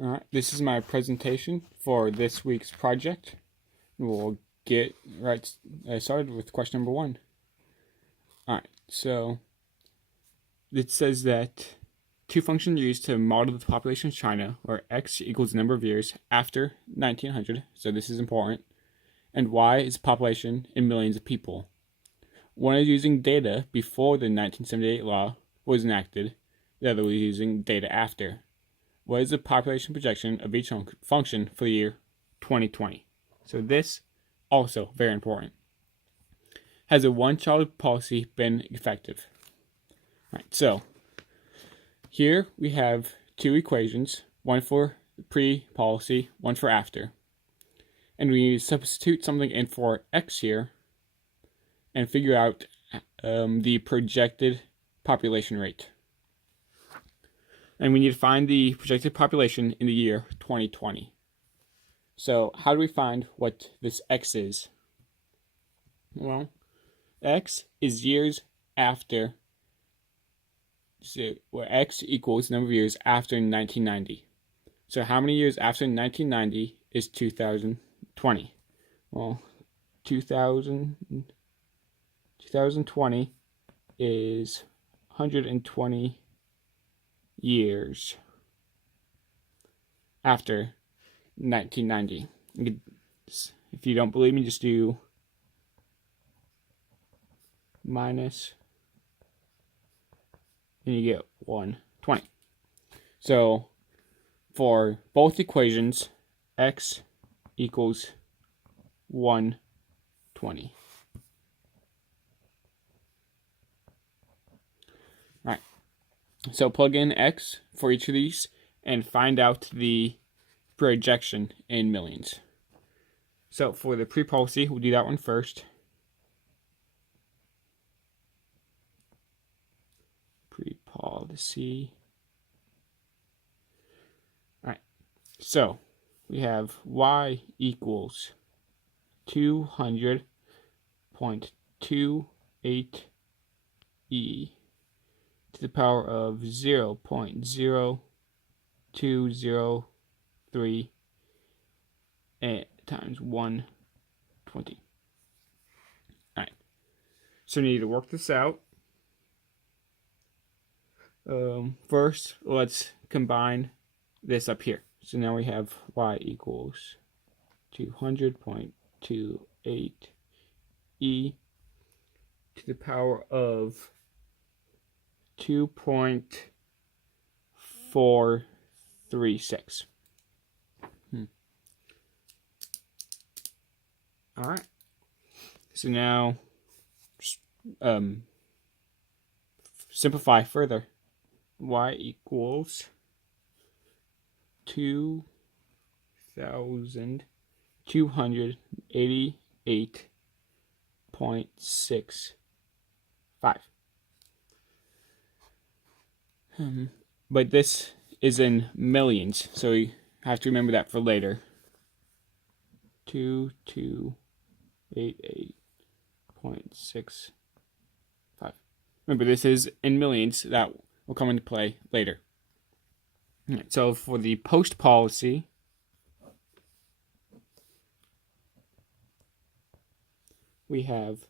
Alright, this is my presentation for this week's project. We'll get started with question number 1. Alright, so it says that two functions used to model the population of China, where x equals the number of years after 1900, so this is important, and y is the population in millions of people. One is using data before the 1978 law was enacted, the other was using data after. What is the population projection of each function for the year 2020? So this, also very important. Has a one-child policy been effective? Right, so here we have two equations, one for pre-policy, one for after. And we need to substitute something in for x here and figure out the projected population rate. And we need to find the projected population in the year 2020. So how do we find what this x is? Well, x is years after, where x equals the number of years after 1990. So how many years after 1990 is 2020? Well, 2020 is 120 years after 1990. If you don't believe me, just do minus, and you get 120. So for both equations, x equals 120. Alright, so plug in x for each of these and find out the projection in millions. So for the pre-policy, we'll do that one first. Pre-policy. Alright, so we have y equals 200.28 e to the power of 0.0203 times 120. Alright, so we need to work this out. First, let's combine this up here. So now we have y equals 200.28 e to the power of 2.436. All right. So now, simplify further. Y equals 2,288.65. But this is in millions, so you have to remember that for later. 2,288.65. Remember, this is in millions. That will come into play later. Right, so for the post policy, we have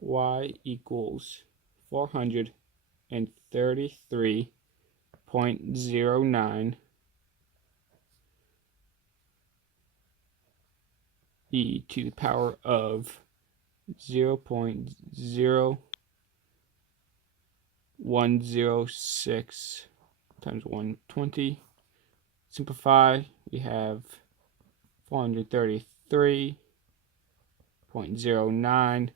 y equals 433.09 e to the power of 0.0106 times 120. Simplify, we have 433.09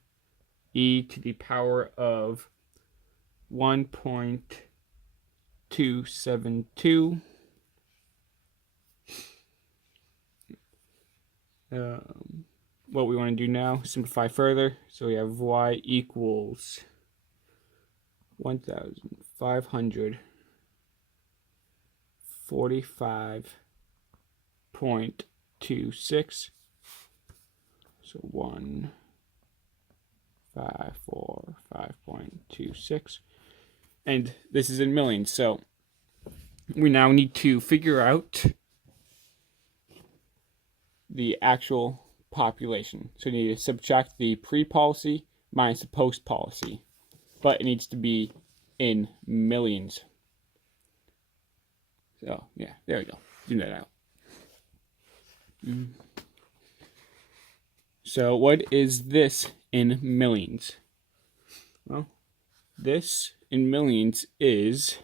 e to the power of 1.272. What we want to do now, simplify further. So we have y equals 1,545.26. So 1,545.26. And this is in millions. So we now need to figure out the actual population. So we need to subtract the pre-policy minus the post-policy. But it needs to be in millions. So, yeah, there we go. Do that out. So, what is this in millions? Well, this in millions is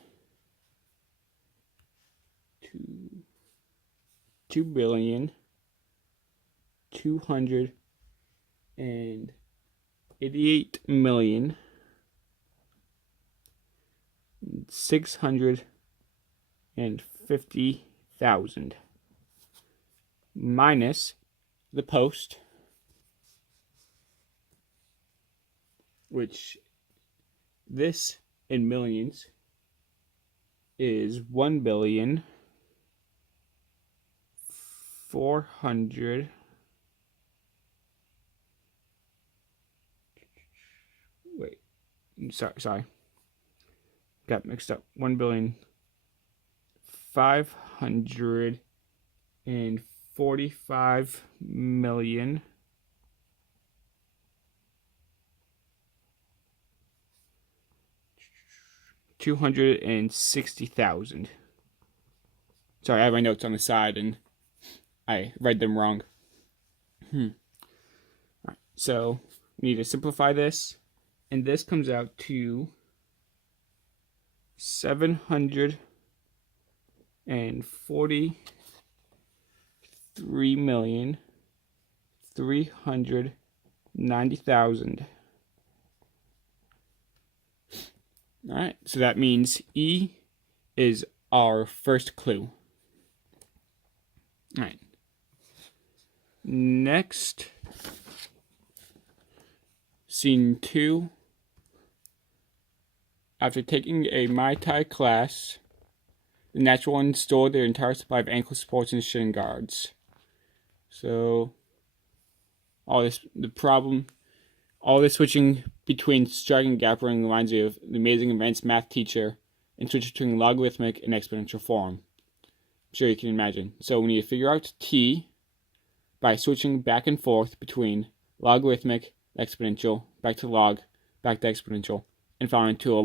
2,288,650,000 minus the post, which this in millions is 1,400,000,000. Wait, sorry, got mixed up. 1,545,000,000 260,000. Sorry, I have my notes on the side and I read them wrong. Alright, so we need to simplify this, and this comes out to 743,390,000. Alright, so that means E is our first clue. Alright. Next, scene 2. After taking a Muay Thai class, the natural ones stored their entire supply of ankle supports and shin guards. So, all this switching between striking and gap running reminds me of the amazing advanced math teacher and switch between logarithmic and exponential form. I'm sure you can imagine. So we need to figure out t by switching back and forth between logarithmic, exponential, back to log, back to exponential, and found into a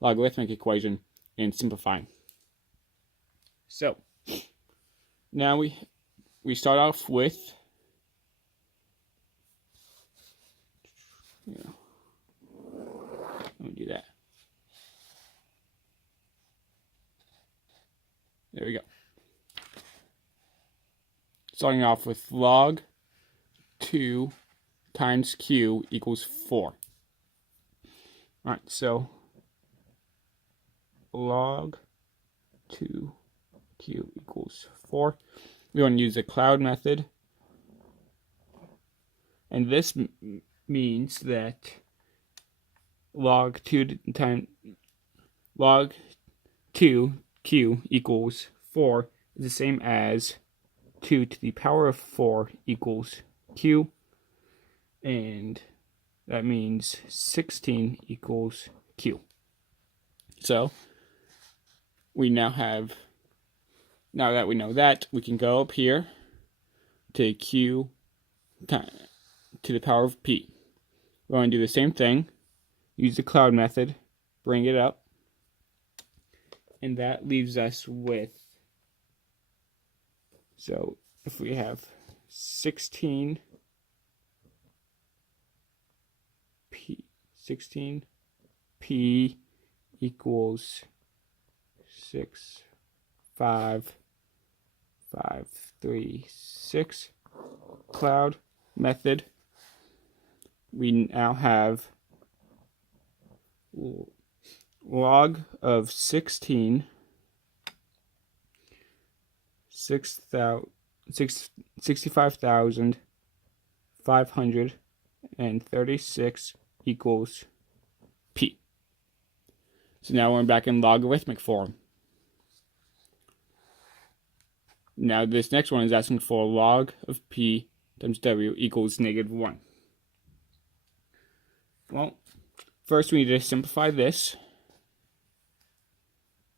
logarithmic equation and simplifying. So now we start off with let me do that. There we go. Starting off with log 2 times q equals 4. Alright, so log 2q equals 4. We want to use the cloud method. And this means that log 2q equals 4 is the same as 2 to the power of 4 equals q, and that means 16 equals q. So we now that we know that, we can go up here to q to the power of p. We're going to do the same thing, use the cloud method, bring it up, and that leaves us with, so if we have 16p equals 6, 5, 5, 3, 6, cloud method, we now have log of 16, 65,536 equals p. So now we're back in logarithmic form. Now this next one is asking for log of p times w equals -1. Well, first we need to simplify this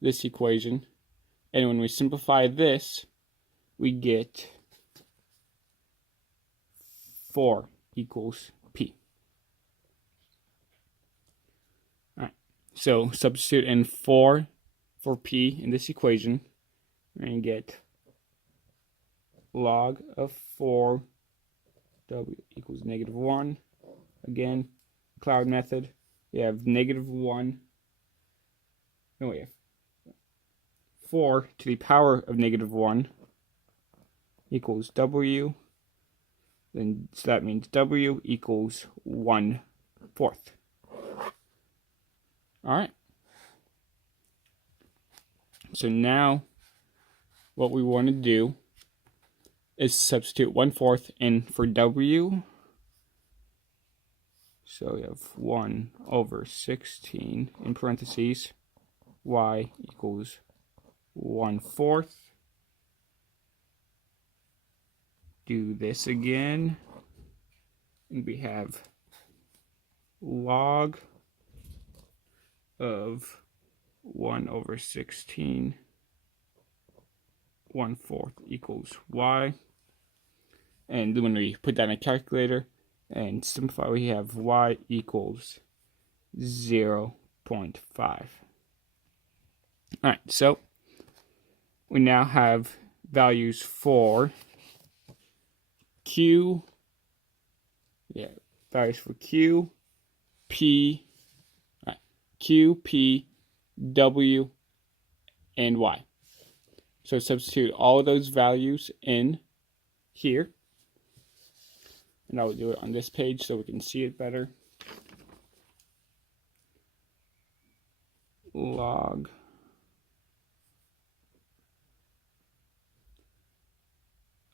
equation And when we simplify this, we get 4 equals P. Alright, so substitute in 4 for P in this equation, and get log of 4W equals -1. Again, cloud method, we have -1. No, we have 4 to the power of -1 equals W. Then so that means W equals 1/4. Alright. So now what we want to do is substitute 1/4 in for W. So we have 1/16 in parentheses, Y equals 1/4. Do this again, and we have log of 1/16, 1/4 equals Y. And when we put that in a calculator and simplify, we have Y equals 0.5. Alright, so we now have values for Q, values for Q, P, Q, P, W, and Y. So substitute all of those values in here. And I'll do it on this page so we can see it better. Log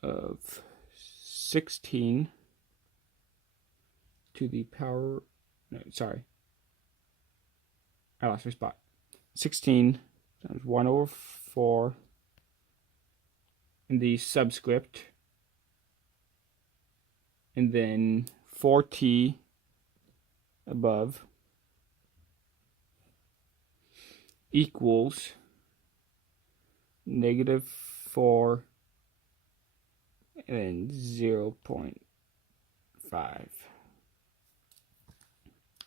of 16 to the power, no, sorry, I lost my spot. 16 times 1/4 in the subscript, and then 4t above equals -4 and then 0.5.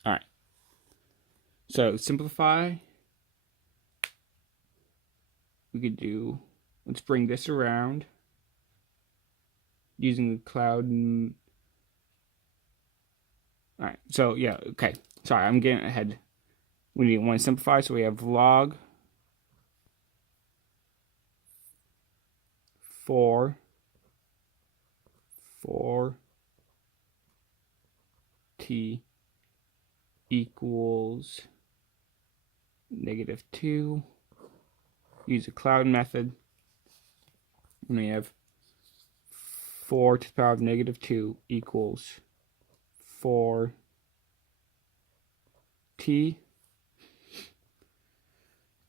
Alright, so simplify. We could do, let's bring this around using the cloud. Alright, so yeah, okay. Sorry, I'm getting ahead. We want to simplify, so we have log 4 t equals -2. Use the cloud method. And we have 4 to the power of -2 equals 4t.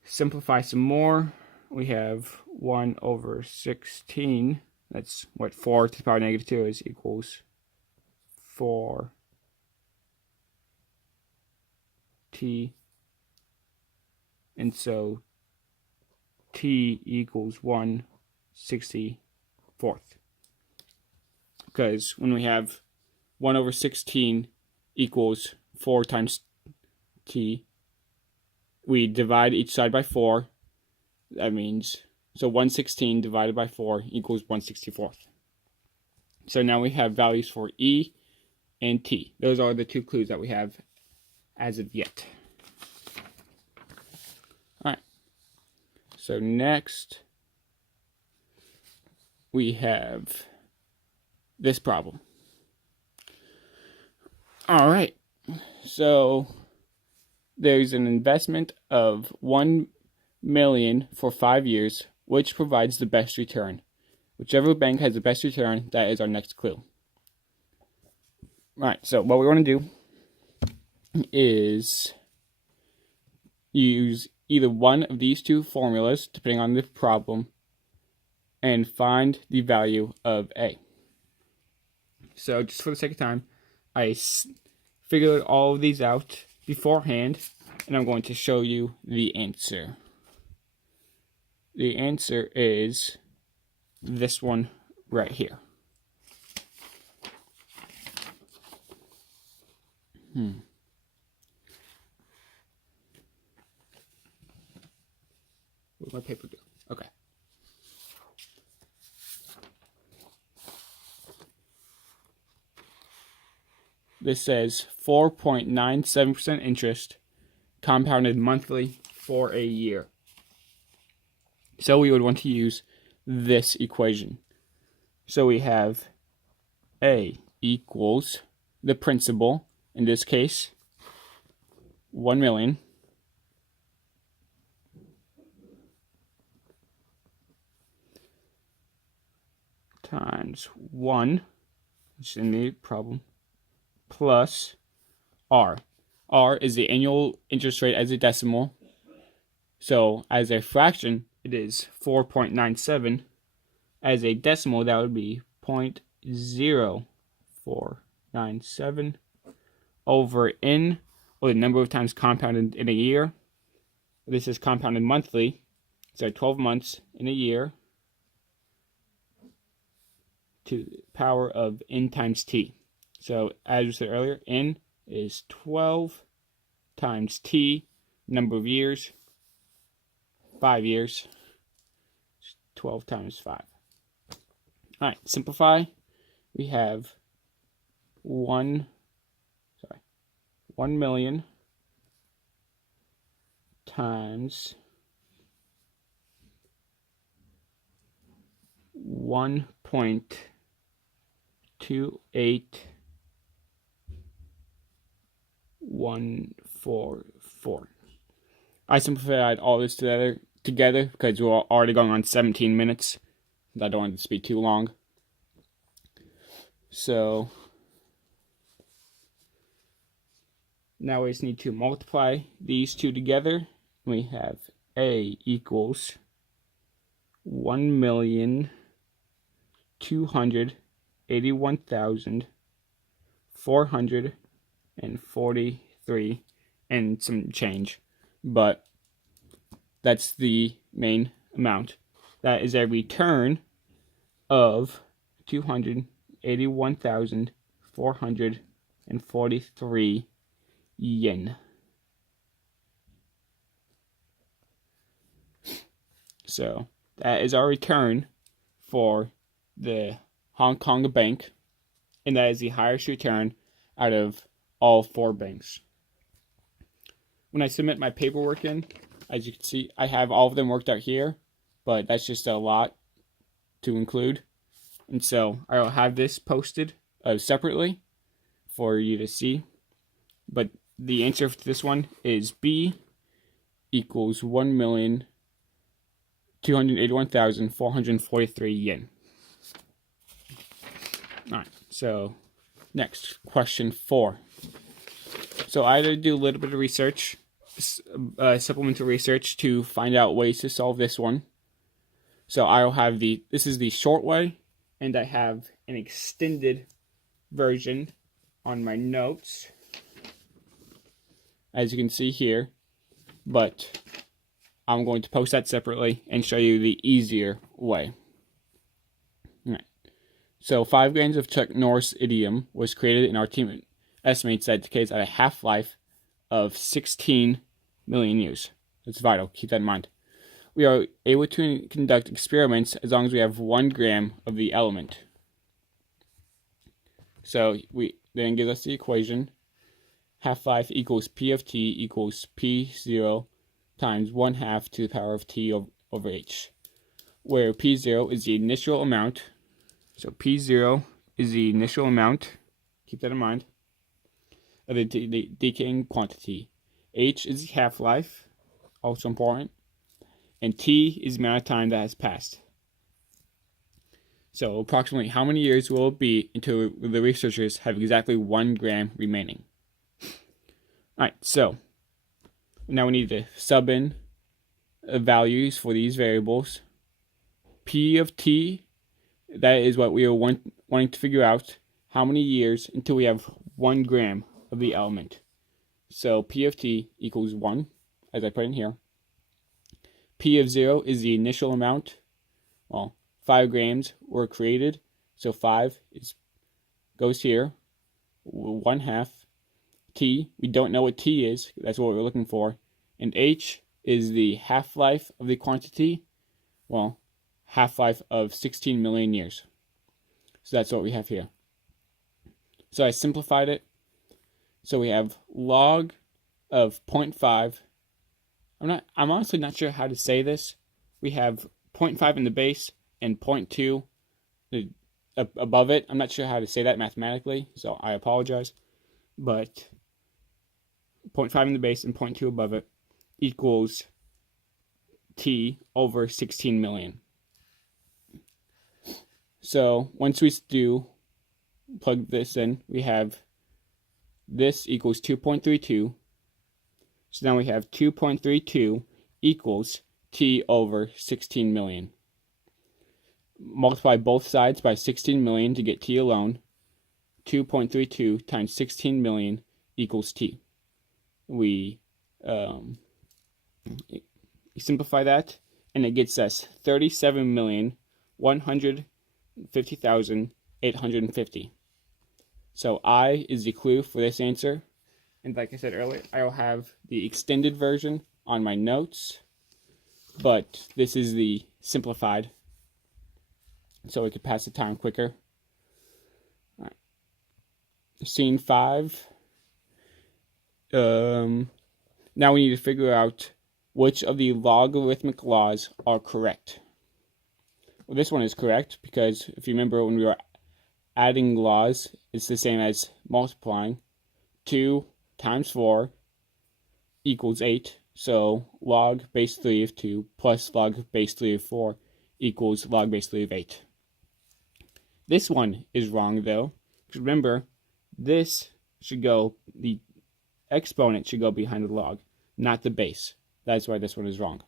Simplify some more. We have 1/16. That's what 4 to the power of -2 is, equals 4t. And so t equals 1/64. Because when we have 1/16 equals 4 times t, we divide each side by 4. That means, so 1/16 divided by 4 equals 1/64. So now we have values for E and T. Those are the two clues that we have as of yet. Alright. So next, we have this problem. Alright. So there's an investment of $1 million for 5 years, which provides the best return. Whichever bank has the best return, that is our next clue. Right, so what we want to do is use either one of these two formulas, depending on the problem, and find the value of A. So just for the sake of time, I figured all of these out beforehand, and I'm going to show you the answer. the answer is this one right here. Where'd my paper go? Okay. This says 4.97% interest compounded monthly for a year. So we would want to use this equation. So we have A equals the principal, in this case, 1 million, times 1, which is in the problem, plus R. R is the annual interest rate as a decimal. So as a fraction, it is 4.97. As a decimal, that would be 0.0497 over N, or the number of times compounded in a year. This is compounded monthly, so 12 months in a year, to the power of N times T. So as we said earlier, N is 12 times T, number of years, 5 years, 12 times 5. All right, simplify. We have 1 million times 1.28144. I simplified all this together because we're already going on 17 minutes. I don't want this to be too long. So now we just need to multiply these two together. We have A equals 1,281,443 and some change. But that's the main amount. That is a return of 281,443 yen. So that is our return for the Hong Kong Bank, and that is the highest return out of all 4 banks. When I submit my paperwork in, as you can see, I have all of them worked out here, but that's just a lot to include. And so I'll have this posted separately for you to see. But the answer for this one is B equals 1,281,443 yen. All right, so next, question 4. So I had to do a little bit of research, supplemental research, to find out ways to solve this one. So I'll have this is the short way, and I have an extended version on my notes, as you can see here, but I'm going to post that separately and show you the easier way. All right. So 5 grains of Chuck Norris idiom was created, and our team estimates that it decays at a half-life of 16 million years. That's vital. Keep that in mind. We are able to conduct experiments as long as we have 1 gram of the element. So we then gives us the equation. Half-life equals P of T equals P0 times 1/2 to the power of T over H, where P0 is the initial amount. So P0 is the initial amount. Keep that in mind. Of the decaying quantity. H is the half-life, also important. And T is the amount of time that has passed. So approximately how many years will it be until the researchers have exactly 1 gram remaining? Alright, so now we need to sub in values for these variables. P of T, that is what we are wanting to figure out. How many years until we have 1 gram of the element. So P of T equals 1, as I put in here. P of 0 is the initial amount. Well, 5 grams were created, so 5 goes here. 1/2. T, we don't know what T is. That's what we're looking for. And H is the half-life of the quantity. Well, half-life of 16 million years. So that's what we have here. So I simplified it. So we have log of 0.5. I'm honestly not sure how to say this. We have 0.5 in the base and 0.2 above it. I'm not sure how to say that mathematically, so I apologize. But 0.5 in the base and 0.2 above it equals T over 16 million. So once we plug this in, we have this equals 2.32. So now we have 2.32 equals T over 16 million. Multiply both sides by 16 million to get T alone. 2.32 times 16 million equals T. We simplify that, and it gets us 37,150,850. So I is the clue for this answer. And like I said earlier, I will have the extended version on my notes, but this is the simplified, so we could pass the time quicker. All right. Scene 5. Now we need to figure out which of the logarithmic laws are correct. Well, this one is correct because if you remember when we were adding laws, it's the same as multiplying. 2 times 4 equals 8. So log base 3 of 2 plus log base 3 of 4 equals log base 3 of 8. This one is wrong though. Remember, the exponent should go behind the log, not the base. That's why this one is wrong.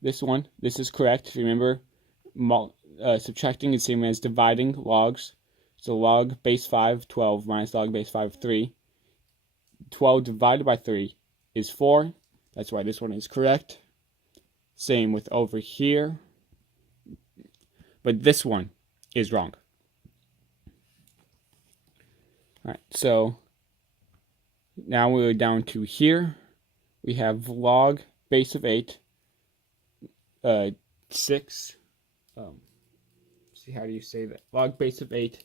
This is correct. Remember, subtracting is the same as dividing logs. So log base 5, 12 minus log base 5, 3. 12 divided by 3 is 4. That's why this one is correct. Same with over here. But this one is wrong. Alright, so now we're down to here. We have log base of 8, 6. See, how do you say that? Log base of 8,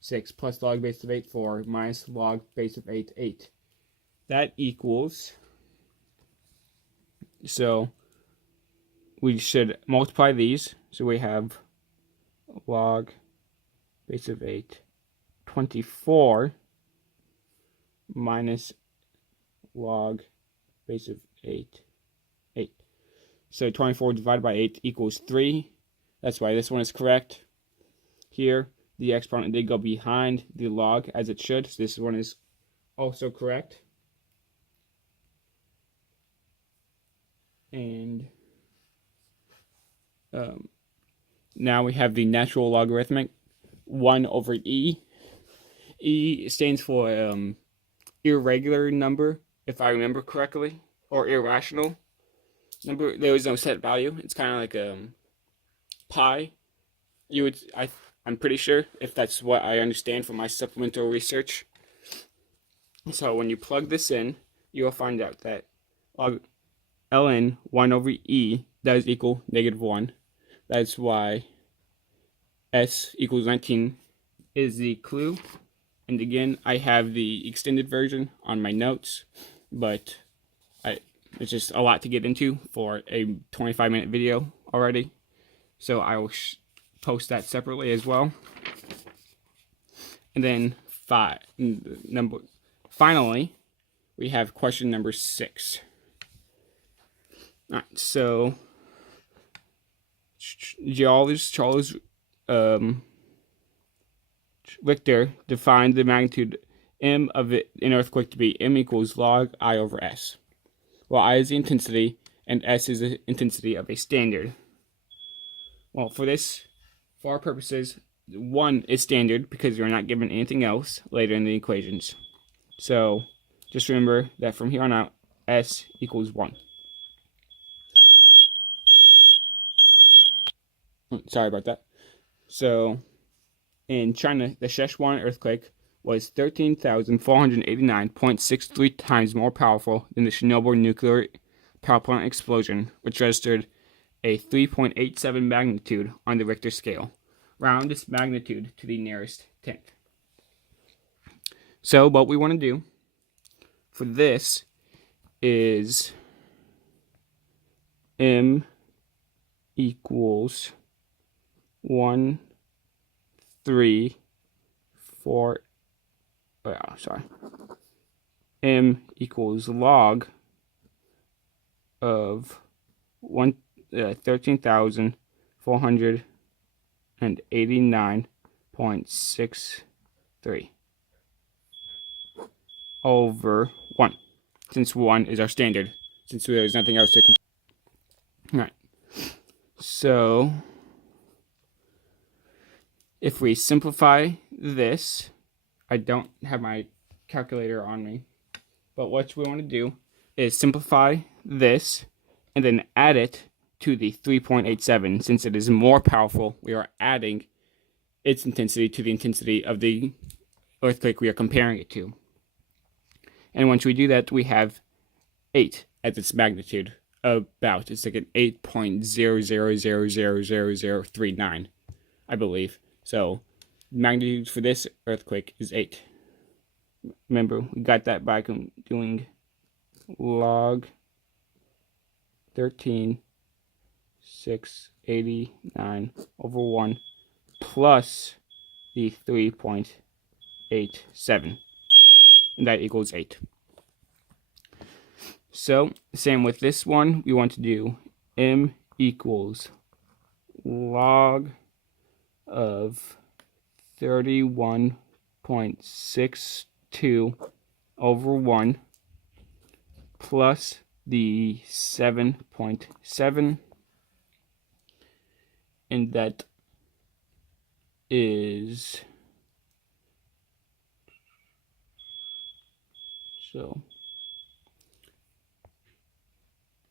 6 plus log base of 8, 4 minus log base of 8, 8. That equals, so we should multiply these. So we have log base of 8, 24 minus log base of 8, 8. So 24 divided by 8 equals 3. That's why this one is correct. Here, the exponent did go behind the log as it should. So this one is also correct. And now we have the natural logarithmic 1 over e. E stands for irregular number, if I remember correctly, or irrational number. There is no set value. It's kind of like pi. I'm pretty sure, if that's what I understand from my supplemental research. So when you plug this in, you'll find out that log ln 1 over e does equal -1. That's why s equals 19 is the clue. And again, I have the extended version on my notes, but it's just a lot to get into for a 25-minute video already. So I will post that separately as well. And then finally, we have question number 6. Alright, so geologist Charles Richter defined the magnitude m of an earthquake to be m equals log I over s. Well, I is the intensity, and s is the intensity of a standard. Well, for our purposes, 1 is standard because we're not given anything else later in the equations. So just remember that from here on out, S equals 1. Sorry about that. So, in China, the Sichuan earthquake was 13,489.63 times more powerful than the Chernobyl nuclear power plant explosion, which registered a 3.87 magnitude on the Richter scale. Round this magnitude to the nearest 10th. So what we want to do for this is M equals 1, 3, 4, M equals log of 13,489.63 over 1, since 1 is our standard, since there's nothing else to compare. Alright, so if we simplify this, I don't have my calculator on me, but what we want to do is simplify this and then add it to the 3.87. Since it is more powerful, we are adding its intensity to the intensity of the earthquake we are comparing it to. And once we do that, we have 8 as its magnitude. It's like an 8.00000039, I believe. So magnitude for this earthquake is 8. Remember, we got that by doing log 13,689 over 1 plus the 3.87, and that equals 8. So, same with this one, we want to do M equals log of 31.62 over 1 plus the 7.7, and that is, so